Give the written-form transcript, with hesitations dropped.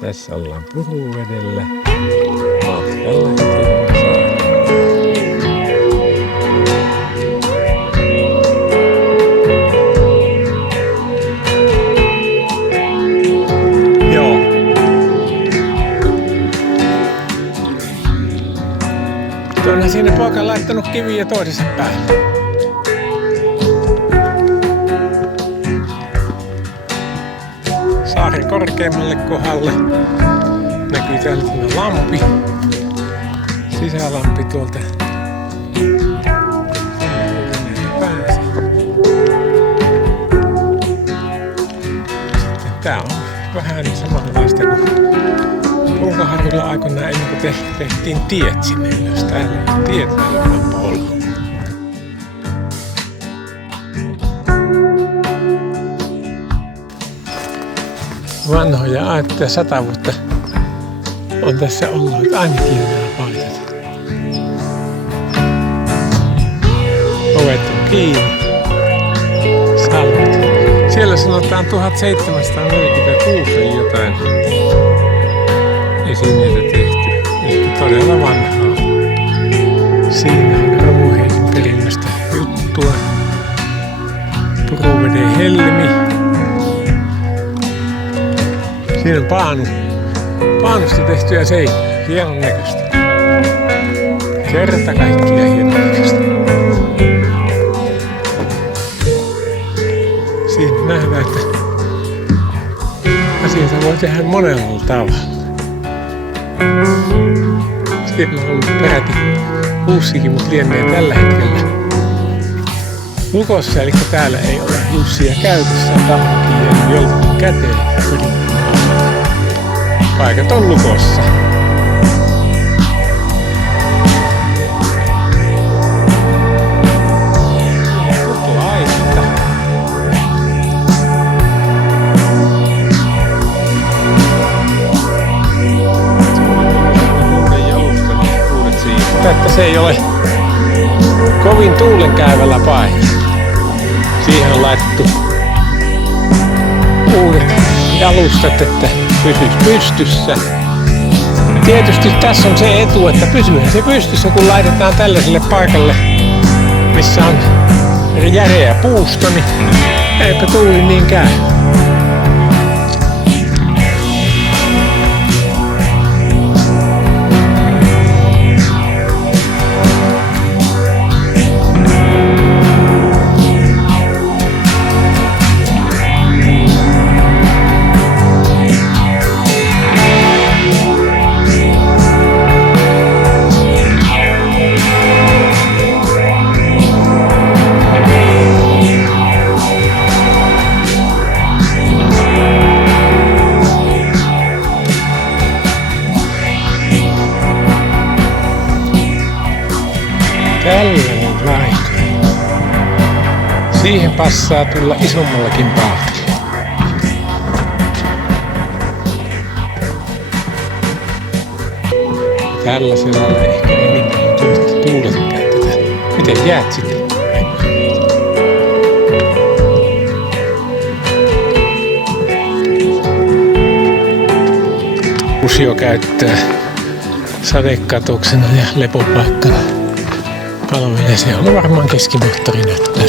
Tässä ollaan Puruvedellä. Matkalla Etelä-Saareen. Joo. Onhan siinä poika laittanut kiviä toisessa päälle. Saaren korkeimmalle kohdalle näkyy täällä tämä lampi, sisälampi tuolta. Sitten tää on vähän samanlaista kuin Punkaharjulla aikoinaan ennen kuin tehtiin tiet sinne ylös. Täällä on tiet välillä polku. Vanhoja aatteja 100 vuotta on tässä ollut, ainakin nämä paikat. Ovet on kiinni. Salvat. Siellä sanotaan 1746 jotain esineitä tehty. Eli todella vanhaa. Siinä on Romuheisen perinnöstä juttua. Puruveden helmi. Siinä on paanusta tehtyä seinää. Hienon näköistä. Kerta kaikkiaan hienon näköistä. Siinä nähdään, että asioita voi tehdä monella tavalla. Siellä on ollut peräti Jussikin, mutta lienee tällä hetkellä lukossa. Eli täällä ei ole Jussia käytössä. Tahki joltakin käteen. Paikat on lukossa. Tutulaista. Uuden jalustan uudet siivet. Että se ei ole kovin tuulenkäyvällä paikka. Siihen on laitettu uudet jalustat, että pysyisi pystyssä. Ja tietysti tässä on se etu, että pysyyhän se pystyssä, kun laitetaan tällaiselle paikalle, missä on järeä puusto, niin eipä tuuli niin käy. Tällainen raito. Siihen passaa tulla isommallakin paatilla. Tällaisella on ehkä enemmän tuulet käytetään. Miten jäät sitten? Usio käyttää sadekatuksena ja lepopaikkana. Palvelee, se on varmaan keskimoottorinäyttö.